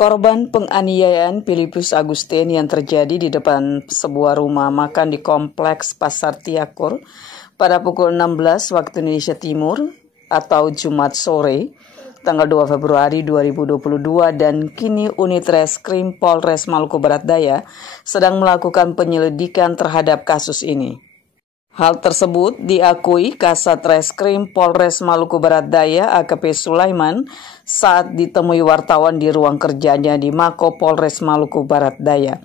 Korban penganiayaan Filipus Agustin yang terjadi di depan sebuah rumah makan di Kompleks Pasar Tiakur pada pukul 16 waktu Indonesia Timur atau Jumat sore, tanggal 2 Februari 2022 dan kini unit Reskrim Polres Maluku Barat Daya sedang melakukan penyelidikan terhadap kasus ini. Hal tersebut diakui Kasat Reskrim Polres Maluku Barat Daya AKP Sulaiman saat ditemui wartawan di ruang kerjanya di Mako Polres Maluku Barat Daya.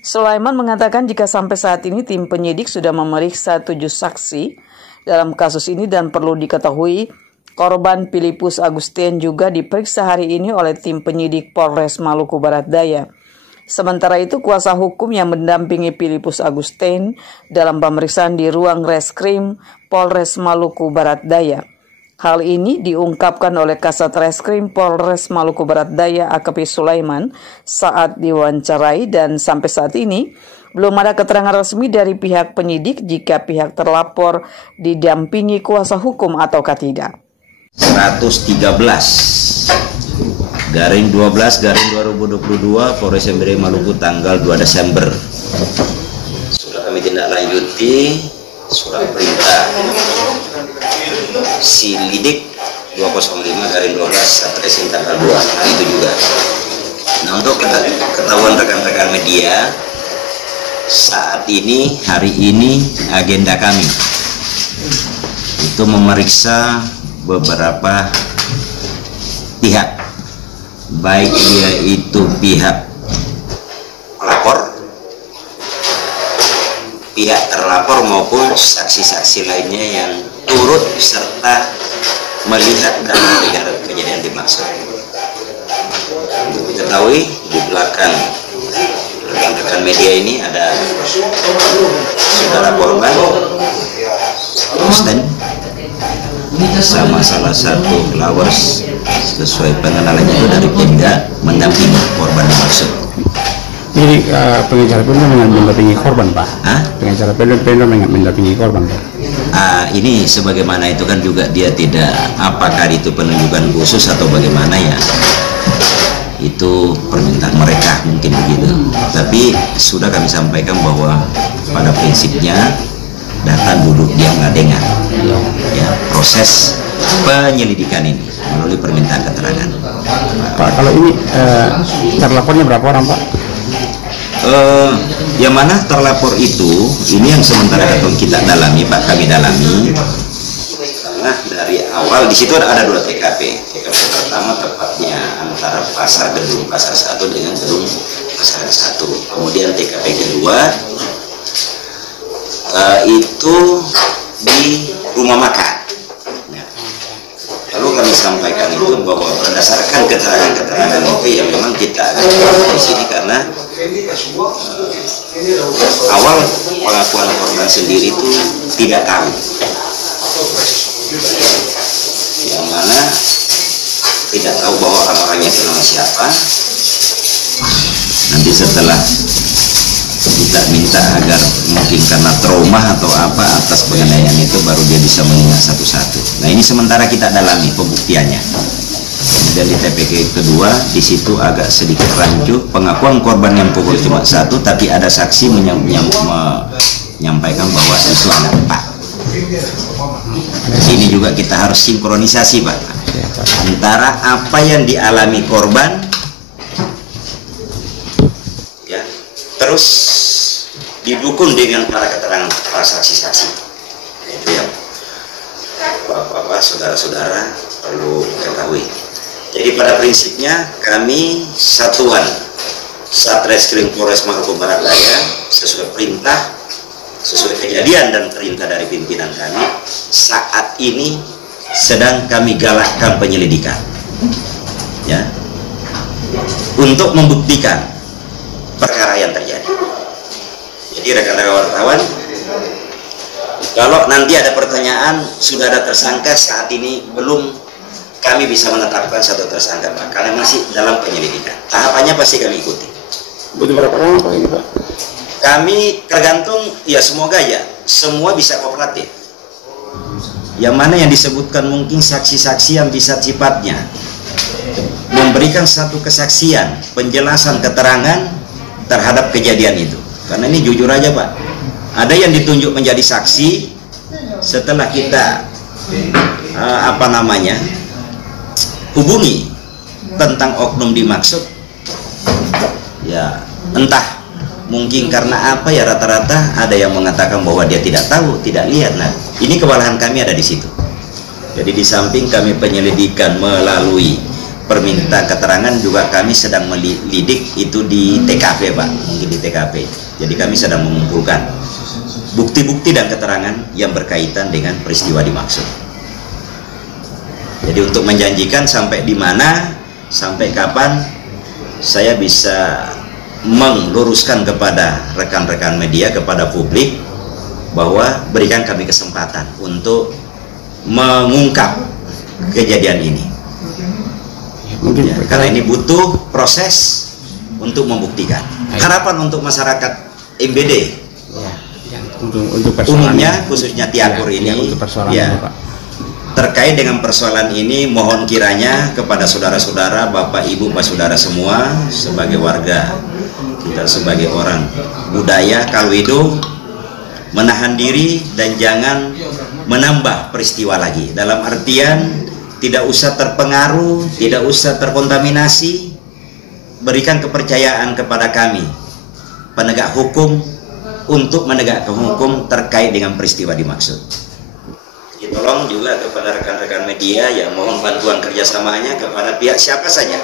Sulaiman mengatakan jika sampai saat ini tim penyidik sudah memeriksa 7 saksi dalam kasus ini dan perlu diketahui korban Filipus Agustin juga diperiksa hari ini oleh tim penyidik Polres Maluku Barat Daya. Sementara itu, kuasa hukum yang mendampingi Filipus Agustin dalam pemeriksaan di ruang Reskrim Polres Maluku Barat Daya. Hal ini diungkapkan oleh Kasat Reskrim Polres Maluku Barat Daya AKP Sulaiman saat diwawancarai dan sampai saat ini belum ada keterangan resmi dari pihak penyidik jika pihak terlapor didampingi kuasa hukum ataukah tidak. 113/12/2022 Polres Embere Maluku tanggal 2 Desember. Sudah kami tindak lanjuti surat perintah Silidik 205/12 Satreskrim tanggal 2 hari itu juga. Nah, untuk ketahuan rekan-rekan media, saat ini hari ini agenda kami itu memeriksa beberapa pihak, baik dia itu pihak pelapor, pihak terlapor maupun saksi-saksi lainnya yang turut serta melihat dan mendengar kejadian dimaksud. Untuk diketahui di belakang rekan-rekan media ini ada saudara korban Agustin sama salah satu followers sesuai pengenalannya itu dari Pemda mendampingi korban dimaksud. Jadi pengacara Pemda mendampingi korban, Pak? Pengacara Pemda mendampingi korban, Pak? Ini sebagaimana itu kan juga dia tidak, apakah itu penunjukan khusus atau bagaimana ya, itu permintaan mereka mungkin begitu. Tapi sudah kami sampaikan bahwa pada prinsipnya datang duduk diam nggak dengar ya proses penyelidikan ini melalui permintaan keterangan. Pak, kalau ini terlapornya berapa orang, Pak? Yang mana terlapor itu ini yang sementara kita dalami, Pak, kami dalami karena dari awal di situ ada 2 TKP. TKP pertama tepatnya antara gedung pasar 1 dengan gedung pasar 1. Kemudian TKP kedua itu di rumah makan. Nah, lalu kami sampaikan itu bahwa berdasarkan keterangan-keterangan itu ya memang kita agak di sini karena awal pengakuan korban sendiri itu tidak tahu, yang mana tidak tahu bahwa orang-orangnya itu nama siapa. Nanti setelah kita minta agar mungkin karena trauma atau apa atas penganiayaan itu baru dia bisa mengingat satu-satu. Nah, ini sementara kita dalami pembuktiannya. Kemudian di TPK kedua di situ agak sedikit rancu, pengakuan korban yang pukul cuma 1 tapi ada saksi menyampaikan bahwa itu ada 4. Sini juga kita harus sinkronisasi, Pak, antara apa yang dialami korban ya terus didukung dengan para keterangan para saksi-saksi. Itu yang Bapak-bapak, saudara-saudara perlu ketahui. Jadi pada prinsipnya kami satuan Satreskrim Polres Maluku Barat Daya sesuai perintah, sesuai kejadian dan perintah dari pimpinan kami, saat ini sedang kami galakkan penyelidikan ya untuk membuktikan perkara yang terjadi. Jadi rekan-rekan wartawan, kalau nanti ada pertanyaan sudah ada tersangka, saat ini belum kami bisa menetapkan satu tersangka, Pak, karena masih dalam penyelidikan. Tahapannya pasti kami ikuti. Butuh berapa lama, Pak, ini, Pak? Kami tergantung, ya semoga ya semua bisa kooperatif. Yang mana yang disebutkan mungkin saksi-saksi yang bisa sifatnya memberikan satu kesaksian, penjelasan, keterangan terhadap kejadian itu. Karena ini jujur aja Pak, ada yang ditunjuk menjadi saksi setelah kita hubungi tentang oknum dimaksud, ya entah mungkin karena apa ya, rata-rata ada yang mengatakan bahwa dia tidak tahu, tidak lihat. Nah, ini kewalahan kami ada di situ. Jadi di samping kami penyelidikan melalui permintaan keterangan, juga kami sedang melidik itu di TKP Pak, mungkin di TKP. Jadi kami sedang mengumpulkan bukti-bukti dan keterangan yang berkaitan dengan peristiwa dimaksud. Jadi untuk menjanjikan sampai di mana, sampai kapan saya bisa meluruskan kepada rekan-rekan media, kepada publik, bahwa berikan kami kesempatan untuk mengungkap kejadian ini. Mungkin Ya, karena ini butuh proses untuk membuktikan. Harapan untuk masyarakat MBD, untuk umumnya khususnya Tiakur ini, untuk persoalan ya, ini, Pak. terkait dengan persoalan ini, mohon kiranya kepada saudara-saudara, Bapak Ibu, Pak Saudara semua, sebagai warga kita, sebagai orang budaya Kalwido, menahan diri dan jangan menambah peristiwa lagi. Dalam artian tidak usah terpengaruh, tidak usah terkontaminasi. Berikan kepercayaan kepada kami, penegak hukum, untuk menegakkan hukum terkait dengan peristiwa dimaksud. Tolong juga kepada rekan-rekan media yang mohon bantuan kerjasamanya kepada pihak siapa saja.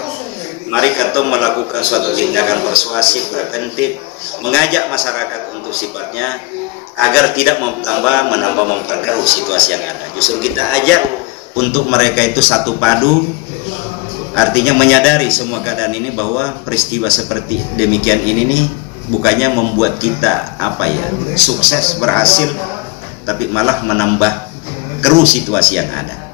Mari kita melakukan suatu tindakan persuasif, preventif, mengajak masyarakat untuk sifatnya agar tidak menambah memperkeruh situasi yang ada. Justru kita ajak untuk mereka itu satu padu, artinya menyadari semua keadaan ini, bahwa peristiwa seperti demikian ini nih bukannya membuat kita sukses, berhasil, tapi malah menambah keruh situasi yang ada.